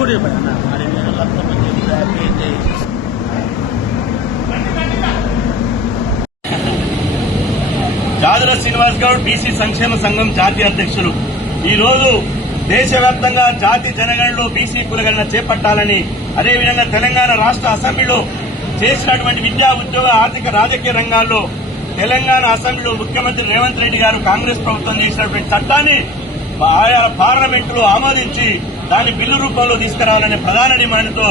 కూడా చెప్పండి మరి జాజుల శ్రీనివాస్ గౌడ్ బీసీ సంక్షేమ సంఘం జాతీయ అధ్యక్షులు ఈ రోజు దేశవ్యాప్తంగా జాతి జనగణనలో బీసీ కులగణన చేపట్టాలని అదేవిధంగా తెలంగాణ రాష్ట్ర అసెంబ్లీలో చేసినటువంటి విద్యా ఉద్యోగ ఆర్థిక రాజకీయ రంగాల్లో తెలంగాణ అసెంబ్లీలో ముఖ్యమంత్రి రేవంత్ రెడ్డి గారు కాంగ్రెస్ ప్రభుత్వం చేసినటువంటి చట్టాన్ని ఆయా పార్లమెంటులో ఆమోదించి దాన్ని బిల్లు రూపంలో తీసుకురావాలనే ప్రధాన డిమాండ్తో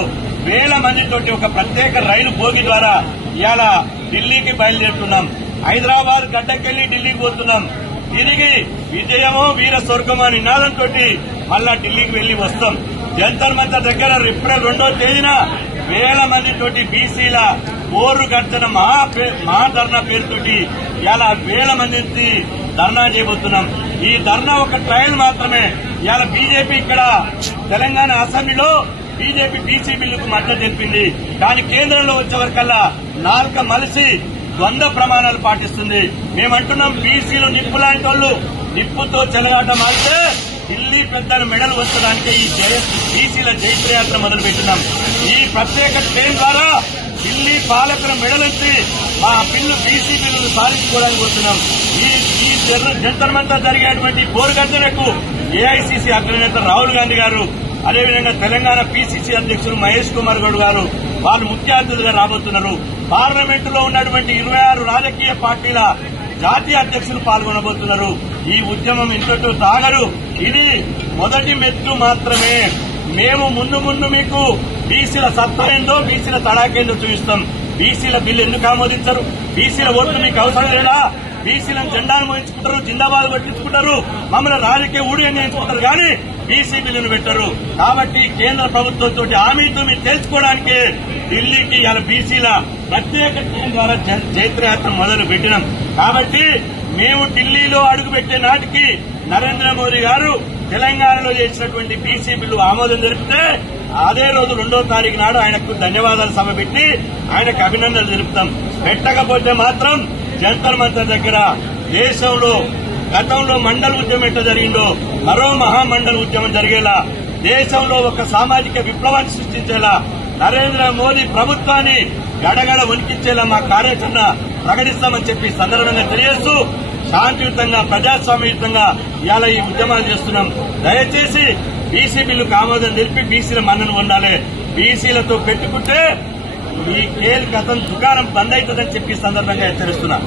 వేల మందితోటి ఒక ప్రత్యేక రైలు బోగి ద్వారా ఇవాళ ఢిల్లీకి బయలుదేరుతున్నాం. హైదరాబాద్ గడ్డకెళ్లి ఢిల్లీకి పోతున్నాం. తిరిగి విజయమో వీర స్వర్గమో అని నినాదంతో మళ్ళా ఢిల్లీకి వెళ్లి వస్తాం. జంతర్ మంతర్ దగ్గర ఏప్రిల్ 2వ తేదీన వేల మందితోటి బీసీల ఓరు గర్జన మహాధర్నా పేరుతోటి ఇలా వేల మంది ధర్నా చేయబోతున్నాం. ఈ ధర్నా ఒక ట్రయల్ మాత్రమే. ఇవాళ బీజేపీ ఇక్కడ తెలంగాణ అసెంబ్లీలో బీజేపీ బీసీ బిల్లుకు మద్దతు తెలిపింది. కానీ కేంద్రంలో వచ్చేవరకల్లా నాలుక మలిసి ద్వంద్వ ప్రమాణాలు పాటిస్తుంది. మేమంటున్నాం బీసీలు నిప్పు లాంటి వాళ్ళు నిప్పుతో చెలగాట మారితే ఢిల్లీ పెద్దల మెడలు వచ్చడానికి ఈ బీసీల జైత్రయాత్ర మొదలుపెట్టినాం. ఈ ప్రత్యేక ట్రైన్ ద్వారా ఢిల్లీ పాలకుల మెడలెత్తి మా బీసీ బిల్లును సాధించుకోవడానికి వస్తున్నాం. ఈ జంతర్ మంతర్ జరిగేటువంటి పోరుగర్జనకు ఏఐసీసీ అగ్రనేత రాహుల్ గాంధీ గారు అదేవిధంగా తెలంగాణ పీసీసీ అధ్యక్షులు మహేష్ కుమార్ గౌడ్ గారు వాళ్ళు ముఖ్య అతిథులుగా రాబోతున్నారు. పార్లమెంటులో ఉన్నటువంటి 26 రాజకీయ పార్టీల జాతీయ అధ్యక్షులు పాల్గొనబోతున్నారు. ఈ ఉద్యమం ఇంతటితో సాగరు. ఇది మొదటి మెట్టు మాత్రమే. మేము ముందు మీకు బీసీల సత్తా ఏందో బీసీల తడాకేందో చూపిస్తాం. బీసీల బిల్లు ఎందుకు ఆమోదించరు? బీసీల ఓట్లు మీకు అవసరం లేదా? బీసీలను జెండాను మోయించుకుంటారు, జిందాబాద్ పట్టించుకుంటారు, మమ్మల్ని రాజకీయ ఊడియం చేయించుకుంటారు కానీ బీసీ బిల్లును పెట్టరు. కాబట్టి కేంద్ర ప్రభుత్వంతో హామీతో మీరు తెలుసుకోవడానికి ఢిల్లీకి ఇలా బీసీల ప్రత్యేక ట్రైన్ ద్వారా జైత్రయాత్ర మొదలు పెట్టినాం. కాబట్టి మేము ఢిల్లీలో అడుగుపెట్టే నాటికి నరేంద్ర మోదీ గారు తెలంగాణలో చేసినటువంటి బీసీ బిల్లు ఆమోదం జరిపితే అదే రోజు 2వ తారీఖు నాడు ఆయనకు ధన్యవాదాలు సభ పెట్టి ఆయనకు అభినందనలు తెలుపుతాం. పెట్టకపోతే మాత్రం జంతర్ మంతర్ దగ్గర దేశంలో గతంలో మండల్ ఉద్యమం ఎట్లా జరిగిందో మరో మహామండల్ ఉద్యమం జరిగేలా దేశంలో ఒక సామాజిక విప్లవాన్ని సృష్టించేలా నరేంద్ర మోదీ ప్రభుత్వాన్ని గడగడ వణికించేలా మా కార్యాచరణ ప్రకటిస్తామని చెప్పి సందర్భంగా తెలియజేస్తూ శాంతియుతంగా ప్రజాస్వామ్యయుతంగా ఇవాళ ఈ ఉద్యమాలు చేస్తున్నాం. దయచేసి బీసీ బిల్లుకు ఆమోదం తెలిపి బీసీల మన్నను ఉండాలి. బీసీలతో పెట్టుకుంటే ఈ కేల్ కథం దుకాణం బంద్ అవుతుందని చెప్పి సందర్భంగా హెచ్చరిస్తున్నా.